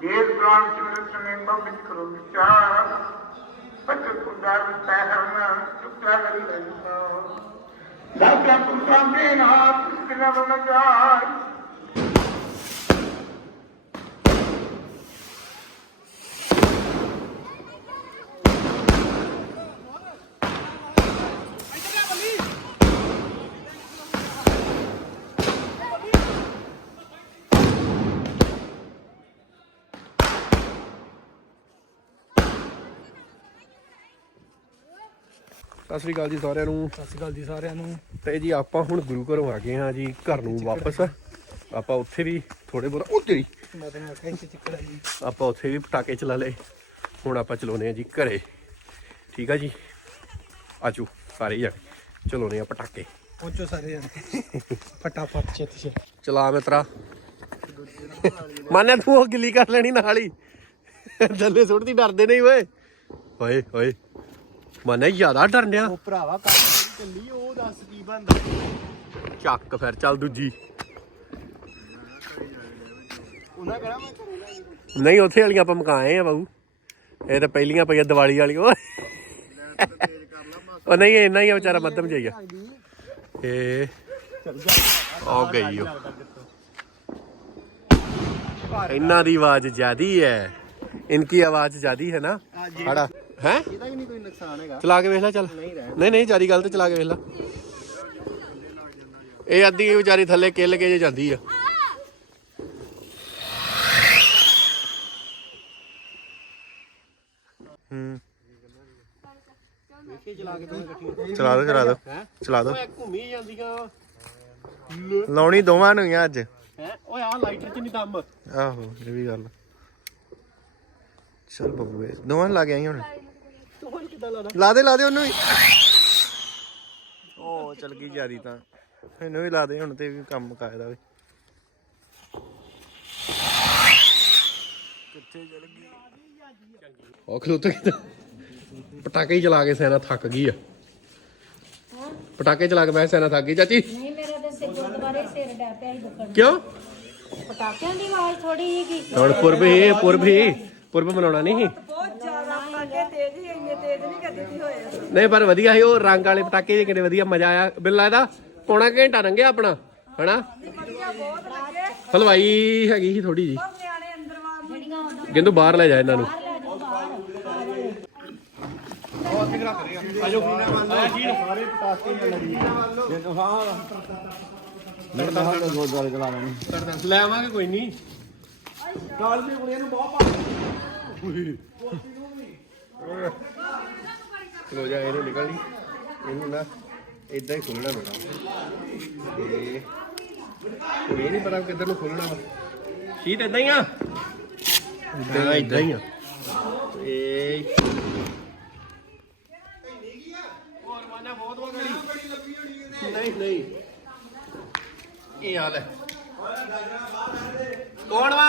Dear ground students, remember with Kurukshan, Patrikundar Saharna, Tuklagal Lenshaw. Dr. Kurukshan, Dr. Kurukshan, Dr. Kurukshan, Sat Sri ਅਕਾਲ ਜੀ ਸਾਰਿਆਂ ਨੂੰ। ਸਤਿ ਸ਼੍ਰੀ ਅਕਾਲ ਜੀ ਸਾਰਿਆਂ ਨੂੰ। ਤੇ ਜੀ ਆਪਾਂ ਹੁਣ ਗੁਰੂ ਘਰੋਂ ਆ ਗਏ ਹਾਂ ਜੀ ਘਰ ਨੂੰ ਵਾਪਸ। ਆਪਾਂ ਉੱਥੇ ਵੀ ਥੋੜੇ ਬਹੁਤ ਉਹ ਤੇਰੀ। ਆਪਾਂ ਉੱਥੇ ਵੀ ਪਟਾਕੇ ਚਲਾ ਲਏ। ਹੁਣ ਆਪਾਂ ਚਲਾਉਨੇ ਆ ਜੀ ਘਰੇ। ਠੀਕ ਆ ਜੀ? ਆਜੋ ਸਾਰੇ ਜਾਣੇ ਚਲਾਉਨੇ ਆ ਪਟਾਕੇ। ਪਹੁੰਚੋ ਸਾਰੇ ਜਣੇ। ਫਟਾਫਟ ਛੇਤੀ ਚਲਾ ਮਿੱਤਰਾ। ਮਾਨੇ ਤੂੰ ਉਹ ਗਿੱਲੀ ਕਰ ਲੈਣੀ ਨਾਲ ਹੀ। ਥੱਲੇ ਸੁੱਟਦੀ ਡਰਦੇ ਨਹੀਂ ਓਏ। ਓਏ ਓਏ। ਮਾਨੇ ਜ਼ਿਆਦਾ ਡਰਨਿਆ। ਉਹ ਭਰਾਵਾ ਕੰਮ ਚੱਲੀ ਉਹ ਦੱਸ ਕੀ ਬੰਦਾ ਚੱਕ ਫਿਰ ਚੱਲ ਦੂਜੀ। ਉਹਨਾਂ ਕਹਣਾ ਮੈਂ ਘਰੇ ਲੈ। ਨਹੀਂ ਉੱਥੇ ਵਾਲੀਆਂ ਆਪਾਂ ਮਕਾਏ ਆ ਬਾਬੂ ਇਹ ਤਾਂ ਪਹਿਲੀਆਂ ਪਈਆਂ ਦੀਵਾਲੀ ਵਾਲੀਆਂ ਓਏ। ਉਹ ਨਹੀਂ ਇੰਨਾ ਹੀ ਆ ਵਿਚਾਰਾ ਮੱਧਮ ਜਾਈਆ ਇਹ ਆ। ਗਈ ਓ। ਇਹਨਾਂ ਦੀ ਆਵਾਜ਼ ਜ਼ਿਆਦੀ ਹੈ ਇਨਕੀ ਆਵਾਜ਼ ਜ਼ਿਆਦੀ ਹੈ ਨਾ। ਖੜਾ। ਹੈ? ਇਹਦਾ ਵੀ ਨਹੀਂ ਕੋਈ ਨੁਕਸਾਨ ਹੈਗਾ। ਚਲਾ ਕੇ ਵੇਖ ਲੈ ਚੱਲ। ਨਹੀਂ ਨਹੀਂ ਜਾਰੀ ਗੱਲ ਤੇ ਚਲਾ ਕੇ ਵੇਖ ਲੈ। ਇਹ ਅੱਧੀ ਵਿਚਾਰੀ ਥੱਲੇ ਕਿੱਲ ਕੇ ਜੇ ਜਾਂਦੀ ਆ। ਹੂੰ। ਚਲਾ ਦੋ ਚਲਾ ਦੋ। ਚਲਾ ਦੋ। ਓਏ ਘੁੰਮੀ ਜਾਂਦੀਆਂ। ਲਾਉਣੀ ਦੋਵਾਂ ਨੂੰ ਹੀ ਅੱਜ। ਹੈ? ਓਏ ਆ ਲਾਈਟਰ ਚ ਨਹੀਂ ਦਮ। ਆਹੋ ਇਹ ਵੀ ਗੱਲ ਚਲ ਬੱਬੂ ਦੋਵਾਂ ਨੂੰ ਲਾ ਕੇ ਆਈ ਹੁਣ। ਤੂੰ ਹੁਣ ਕਿੱਦਾਂ ਲਾਦਾ ਲਾ ਦੇ ਲਾ ਦੇ ਉਹਨੂੰ ਵੀ। ਉਹ ਚਲ ਗਈ ਜਾਰੀ ਤਾਂ। ਇਹਨੂੰ ਵੀ ਲਾ ਦੇ ਹੁਣ ਤੇ ਵੀ ਕੰਮ ਮੁਕਾਇਆ ਦਾ ਵੇ। ਉਹ ਖਲੋਤਾ ਕਿੱਦਾਂ? ਪਟਾਕੇ ਹੀ ਚਲਾ ਕੇ ਸੈਨਾ ਥੱਕ ਗਈ ਆ। ਪਟਾਕੇ ਚਲਾ ਕੇ ਮੈਂ ਸੈਨਾ ਥੱਕ ਗਈ ਚਾਚੀ। ਨਹੀਂ ਮੇਰਾ ਤੇ ਸਿਰ ਗੁਰਦੁਆਰੇ ਸਿਰ ਡੈ ਪਿਆ ਹੀ ਦੁਖਣ ਕਿਉਂ? ਪਟਾਕਿਆਂ ਦੀ ਆਵਾਜ਼ ਥੋੜੀ ਜਿਹੀ ਕੀ ਹੁਣ ਪੁਰਬ ਹੀ ਪੁਰਬ ਹੀ। ਪੁਰਬ ਮਨਾਉਣਾ ਨਹੀਂ। ਬਹੁਤ ਜ਼ਿਆਦਾ ਪਟਾਕੇ ਤੇਜ਼ ਹੀ ਤੇਜ਼ ਨਹੀਂ ਦੀ ਹੋਏ ਨਹੀਂ ਪਰ ਵਧੀਆ ਸੀ ਉਹ ਰੰਗ ਵਾਲੇ ਪਟਾਕੇ ਜਿਹੇ ਕਿੰਨੇ ਵਧੀਆ ਮਜ਼ਾ ਆਇਆ। ਬਿੱਲ ਲੱਗਦਾ ਪੌਣਾ ਘੰਟਾ ਲੰਘਿਆ ਆਪਣਾ ਹਨਾ? ਵਧੀਆ ਬਹੁਤ ਲੱਗੇ। ਹਲਵਾਈ ਹੈਗੀ ਸੀ ਥੋੜੀ ਜੀ ਪਰ ਨਿਆਣੇ ਅੰਦਰ ਵਾਰ ਨੂੰ ਬਾਹਰ ਲੈ ਜਾ ਇਹਨਾਂ ਨੂੰ। ਬਾਹਰ ਲੈ ਜਾਓ ਬਾਹਰ ਲੈ ਆਵਾਂਗੇ ਕੋਈ ਨਹੀਂ ਚਲੋ ਜਾ ਇਹਨੂੰ ਨਿਕਲ ਲਈ। ਇਹਨੂੰ ਨਾ ਇਦਾਂ ਹੀ ਖੋਲਣਾ ਬੜਾ ਤੇ ਇਹ ਨਹੀਂ ਪਤਾ ਕਿੱਧਰ ਨੂੰ ਖੋਲਣਾ ਵਾ। ਸ਼ੀਟ ਇਦਾਂ ਹੀ ਆ? ਇਦਾਂ ਇਦਾਂ ਹੀ ਆ। ਇਹ ਨਹੀਂ ਨਹੀਂ। ਇਹ ਹਾਲ ਹੈ ਕੌਣ ਵਾ?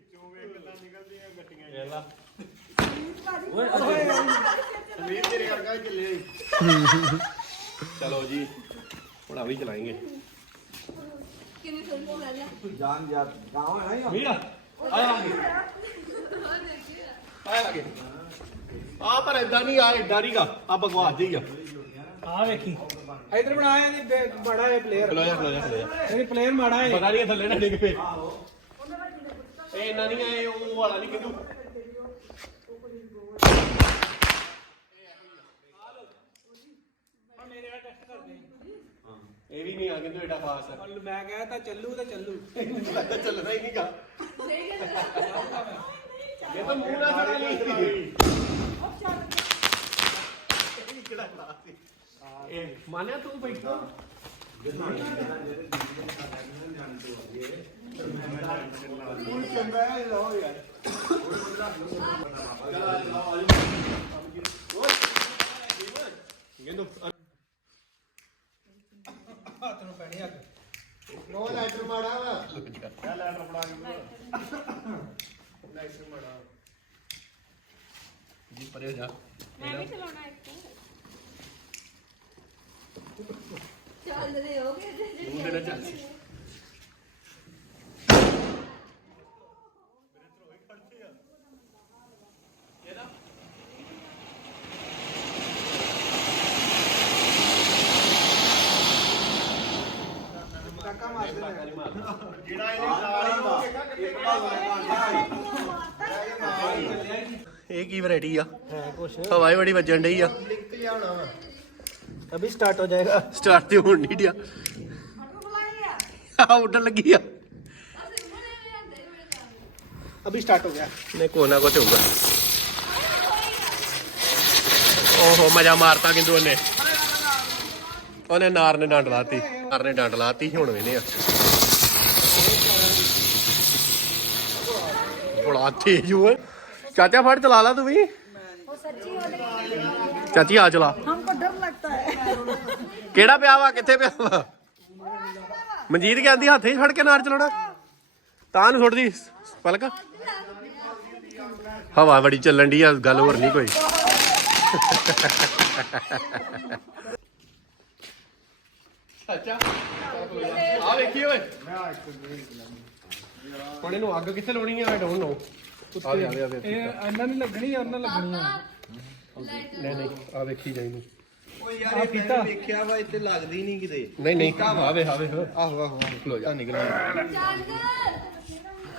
ਵੇਖੀ ਚਾਚਾ ਇੱਧਰ ਉੜ ਜੋ ਲਾਗੋ ਪੂਰੀ ਆਰਤੀ ਸਾਰਾ ਉਹਨੇ ਪੜਿਆ ਚਲੋ ਜੀ ਹੁਣ ਆ ਵੀ ਚਲਾਏਂਗੇ ਜਾਨ ਜਾ ਗਾਉਂ ਹੈ ਨਾ ਵੀਰਾ ਆਇਆ ਆਇਆ ਲਗੇ ਆ ਪਰ ਇਦਾਂ ਨਹੀਂ ਆ ਇਦਾਂ ਨਹੀਂਗਾ ਆ ਬਕਵਾਸ ਜਿਹੀ ਆ। ਆ ਵੇਖੀ। ਇਧਰ ਬਣਾਇਆ ਇਹਨੇ ਬੜਾ ਹੈ ਪਲੇਅਰ ਖਲੋ ਜਾ ਖਲੋ ਜਾ ਖਲੋ ਜਾ। ਇਹ ਪਲੇਅਰ ਮਾੜਾ ਹੈ ਪਤਾ ਨਹੀਂ ਥੱਲੇ ਨਾ ਡਿੱਗ ਪਏ। ਇਹ ਇਹਨਾਂ ਨਹੀਂ ਆਏ ਉਹ ਵਾਲਾ ਨਹੀਂ ਕਿਦੂ ਮੇਰੇ ਨਾਲ ਟੈਸਟ ਕਰਦੇ ਇਹ ਵੀ ਨਹੀਂ ਆ ਕਿਦੂ ਏਡਾ ਪਾਸ ਆ। ਪਰ ਮੈਂ ਕਹਿਆ ਤਾਂ ਚੱਲੂ ਤਾਂ ਚੱਲੂ। ਮੈਨੂੰ ਲੱਗਦਾ ਚੱਲਦਾ ਹੀ ਨਹੀਂਗਾ ਸਹੀ ਗੱਲ ਜਾਊਂਗਾ ਮੈਂ ਇਹ ਤਾਂ ਮੂੰਹ ਨਾਲ ਸਾਰਾ ਲਈ ਉਹ ਚੱਲ। ਇਹ ਕਿਹੜਾ ਕਲਾਸ ਸੀ? ਇਹ ਮਾਨਿਆ ਤੂੰ ਬੈਠਾ। ਜੀ ਪਰੇ ਹੋ ਜਾ। ਮੈਂ ਵੀ ਚਲਾਉਣਾ ਇੱਕ। ਚੱਲਦੇ ਹੋਗੇ ਤੂੰ ਤੇਰਾ ਚੱਲ। ਇਹ ਕੀ ਵੈਰਾਈਟੀ ਆ? ਹੈ ਕੁਛ ਹਵਾਈ ਬੜੀ ਵੱਜਣ ਡਈ ਆ। ਅਭੀ ਸਟਾਰਟ ਹੋ ਜਾਏਗਾ। ਸਟਾਰਟ ਤੇ ਹੋਣ ਨਹੀਂ ਡਿਆ। ਆ ਉੱਡਣ ਲੱਗੀ ਆ। ਅਭੀ ਸਟਾਰਟ ਹੋ ਗਿਆ। ਨਹੀਂ ਕੋਈ ਨਾ ਕੁਛ ਹੋਊਗਾ। ਓਹੋ ਮਜ਼ਾ ਮਾਰਤਾ ਕਿੰਦੂ ਉਹਨੇ। ਉਹਨੇ ਨਾਰ ਨੇ ਡੰਡ ਲਾਤੀ। ਨਾਰ ਨੇ ਡੰਡ ਲਾਤੀ ਹੁਣ ਵੇਨੇ ਆ। ਬੜਾ ਤੇਜ਼ ਓਏ। ਚਾਚਾ ਫੜ ਚਲਾ ਲਾ ਤੂੰ ਵੀ ਉਹ ਸੱਚੀ ਉਹਦੇ ਚਾਚੀ ਆ ਚਲਾ हमको डर लगता है ਕਿਹੜਾ ਪਿਆ ਵਾ ਕਿੱਥੇ ਪਿਆ ਵਾ ਮਨਜੀਤ ਕਹਿੰਦੀ ਹੱਥ ਹੀ ਫੜ ਕੇ ਨਾਰ ਚਲਾਉਣਾ ਤਾਂ ਨੂੰ ਛੁੱਟਦੀ ਪਲਕ ਹਵਾ ਬੜੀ ਚੱਲਣ ਦੀ ਆ ਗੱਲ ਹੋਰ ਨਹੀਂ ਕੋਈ ਅੱਛਾ ਆ ਵੇਖੀ ਓਏ ਹੁਣ ਇਹਨੂੰ ਅੱਗ ਕਿੱਥੇ ਲਾਉਣੀ ਆ ਆਈ ਡੋਨਟ ਨੋ ਆ ਦੇ ਆ ਦੇ ਆ ਦੇ ਇਹ ਇਹਨਾਂ ਨਹੀਂ ਲੱਗਣੀ ਉਹਨਾਂ ਲੱਗਣੀ ਆ। ਨਹੀਂ ਨਹੀਂ ਆ ਵੇਖੀ ਜਾਈ ਨੂੰ। ਆ ਪੀਤਾ। ਵੇਖਿਆ ਵਾ ਇੱਥੇ ਲੱਗਦੀ ਨਹੀਂ ਕਿਤੇ। ਨਹੀਂ ਨਹੀਂ। ਆਵੇ ਆਵੇ ਆਹੋ ਆਹੋ ਖਲੋ ਜਾ ਨਿਕਲ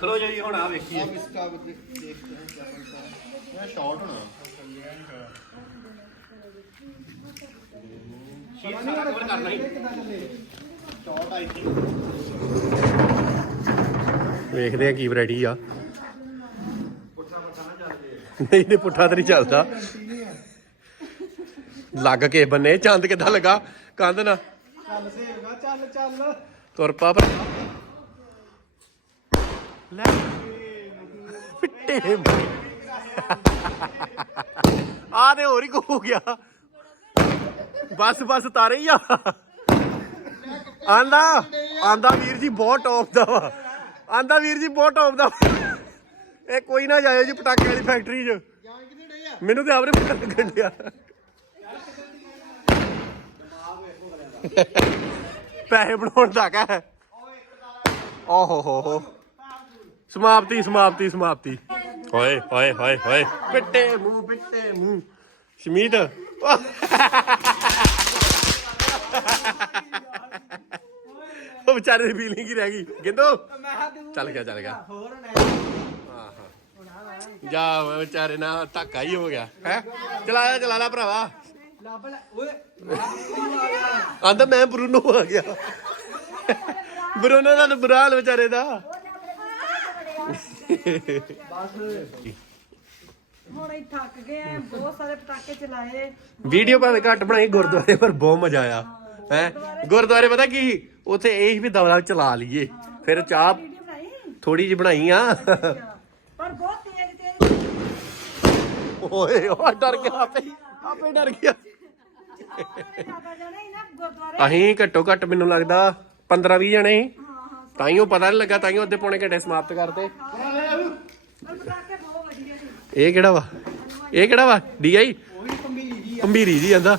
ਖਲੋ ਜਾਈ ਹੁਣ ਆ ਵੇਖੀਏ। ਇਸਕਾ ਦੇਖਦੇ ਹਾਂ ਸ਼ਾਰਟ ਹੋਣਾ। ਸ਼ੀਟ ਸਾਰਾ ਕਵਰ ਕਰਨਾ ਹੀ। ਸ਼ਾਰਟ ਆਈ ਥਿੰਕ ਵੇਖਦੇ ਆ ਕੀ ਵੈਰਾਈਟੀ ਆ। ਨਹੀਂ ਨਹੀਂ, ਪੁੱਠਾ ਤੇ ਨਹੀਂ ਚੱਲਦਾ। ਲੱਗ ਕੇ ਬੰਨੇ, ਚੰਦ ਕਿੱਦਾਂ ਲੱਗਾ? ਕੰਧ ਨਾ ਚੱਲ ਸੇਵਗਾ ਚੱਲ ਚੱਲ ਤੁਰ ਪਾ ਪਰ ਲੈ ਫਿੱਟੇ ਆ ਤੇ ਹੋਰ ਹੀ ਹੋ ਗਿਆ। ਬਸ ਬਸ, ਤਾਰੇ ਹੀ ਆ। ਆਂਦਾ ਆਂਦਾ ਵੀਰ ਜੀ ਬਹੁਤ ਟੌਪ ਦਾ ਵਾ। ਆਂਦਾ ਵੀਰ ਜੀ ਬਹੁਤ ਟੌਪ ਦਾ ਵਾ। ਇਹ ਕੋਈ ਨਾ ਜਾਇਓ ਜੀ ਪਟਾਕੇ ਵਾਲੀ ਫੈਕਟਰੀ 'ਚ। ਮੈਨੂੰ ਤੇ ਆਪਰੇ ਪਤਾ ਲੱਗਣ ਡਿਆ। ਪੈਸੇ ਬਣਾਉਣ ਤੱਕ ਹੈ। ਓਹੋ ਹੋ ਹੋ। ਸਮਾਪਤੀ ਸਮਾਪਤੀ ਸਮਾਪਤੀ। ਓਏ ਓਏ ਓਏ ਓਏ। ਪਿੱਟੇ ਮੂੰਹ ਪਿੱਟੇ ਮੂੰਹ। ਸ਼ਮੀਤ। ਉਹ ਵਿਚਾਰੇ ਦੀ ਫੀਲਿੰਗ ਹੀ ਰਹਿ ਗਈ। ਗਿੰਦੋ। ਚੱਲ ਗਿਆ ਚੱਲ ਗਿਆ। ਜਾ ਵਿਚਾਰੇ ਨਾਲ ਧੱਕਾ ਹੀ ਹੋ ਗਿਆ। ਹੈ? ਚਲਾ ਲੈ ਚਲਾ ਲੈ ਭਰਾਵਾ। ਲੱਭ ਲੈ ਓਏ ਆਂਦਾ ਮੈਂ ਬਰੂਨੋ ਆ ਗਿਆ। ਬਰੂਨੋ ਦਾ ਬੁਰਾ ਹਾਲ ਵਿਚਾਰੇ ਦਾ। ਹੁਣ ਹੀ ਥੱਕ ਗਏ ਆ ਬਹੁਤ ਸਾਰੇ ਪਟਾਕੇ ਚਲਾਏ। ਵੀਡੀਓ ਭਾਵੇਂ ਘੱਟ ਬਣਾਈ ਗੁਰਦੁਆਰੇ ਪਰ ਬਹੁਤ ਮਜ਼ਾ ਆਇਆ। ਹੈ? ਗੁਰਦੁਆਰੇ ਪਤਾ ਕੀ? ਉੱਥੇ ਇਹ ਵੀ ਦਵਲਾ ਚਲਾ ਲਈਏ। ਫਿਰ ਚਾਹ ਥੋੜੀ ਜਿਹੀ ਬਣਾਈ ਆ ਪਰ ਬਹੁਤ ਤੇਜ਼ ਓਏ ਉਹ ਡਰ ਗਿਆ ਆਪੇ। ਆਪੇ ਡਰ ਗਿਆ। ਜ਼ਿਆਦਾ ਜਾਣਾ ਹੀ ਨਾ ਗੁਰਦੁਆਰੇ ਅਸੀਂ ਘੱਟੋ ਘੱਟ ਮੈਨੂੰ ਲੱਗਦਾ 15 20 ਜਣੇ ਸੀ। ਤਾਂ ਹੀ ਉਹ ਪਤਾ ਨਹੀਂ ਲੱਗਾ ਤਾਂ ਹੀ ਉਹਦੇ ਪੌਣੇ ਘੰਟੇ ਸਮਾਪਤ ਕਰਤੇ ਇਹ ਕਿਹੜਾ ਵਾ? ਇਹ ਕਿਹੜਾ ਵਾ? ਡੀਆਈ ਉਹ ਪੰਬੀਰੀ ਜੀ ਜਾਂਦਾ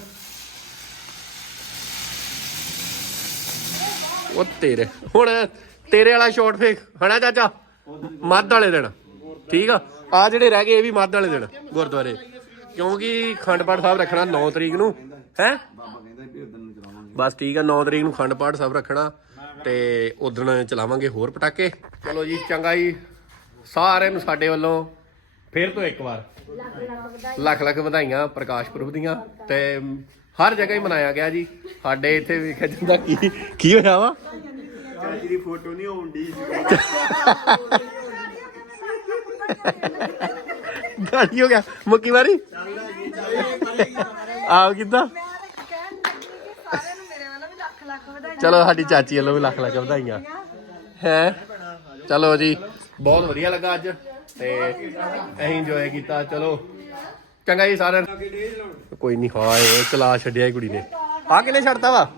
ਉਹ ਤੇਰੇ ਹੁਣ ਤੇਰੇ ਵਾਲਾ ਸ਼ਾਟ ਫੇਕ ਹਣਾ ਚਾਚਾ? ਮੱਧ ਵਾਲੇ ਦਿਨ। ਠੀਕ ਆ? ਆ ਜਿਹੜੇ ਰਹਿ ਗਏ ਇਹ ਵੀ ਮੱਧ ਵਾਲੇ ਦਿਨ ਗੁਰਦੁਆਰੇ। ਕਿਉਂਕਿ ਖੰਡ ਪਾਠ ਸਾਹਿਬ ਰੱਖਣਾ 9 ਤਰੀਕ ਨੂੰ ਹੈ? ਬਸ ਠੀਕ ਆ 9 ਤਰੀਕ ਨੂੰ ਖੰਡ ਪਾਠ ਸਾਹਿਬ ਰੱਖਣਾ ਤੇ ਉਦੋਂ ਚਲਾਵਾਂਗੇ ਹੋਰ ਪਟਾਕੇ। ਚਲੋ ਜੀ ਚੰਗਾ ਜੀ। ਸਾਰਿਆਂ ਨੂੰ ਸਾਡੇ ਵੱਲੋਂ ਫੇਰ ਤੋਂ ਇੱਕ ਵਾਰ ਲੱਖ ਲੱਖ ਵਧਾਈਆਂ ਪ੍ਰਕਾਸ਼ ਪੁਰਬ ਦੀਆਂ ਤੇ ਹਰ ਜਗ੍ਹਾ ਹੀ ਮਨਾਇਆ ਗਿਆ ਜੀ। ਸਾਡੇ ਇੱਥੇ ਵੇਖਿਆ ਜਾਂਦਾ ਕੀ ਕੀ ਹੋਇਆ ਵਾ? ਚਾਚੀ ਦੀ ਫੋਟੋ ਨਹੀਂ ਆਉਂਦੀ ਗਾੜੀ ਹੋ ਗਿਆ। ਮੁੱਕੀ ਮਾਰੀ? ਆਹ, ਕਿੱਦਾਂ? ਚਲੋ, ਸਾਡੀ ਚਾਚੀ ਵੱਲੋਂ ਵੀ ਲੱਖ ਲੱਖ ਵਧਾਈਆਂ। ਹੈ? ਚਲੋ ਜੀ, ਬਹੁਤ ਵਧੀਆ ਲੱਗਾ ਅੱਜ। ਤੇ ਅਸੀਂ ਇੰਜੋਏ ਕੀਤਾ, ਚਲੋ। ਚੰਗਾ ਜੀ, ਸਾਰਿਆਂ ਨੂੰ। ਕੋਈ ਨਹੀਂ ਹਾਏ ਓਏ ਚਲਾ ਛੱਡਿਆ ਕੁੜੀ ਨੇ। ਆ ਕਿਨੇ ਛੱਡਤਾ ਵਾ?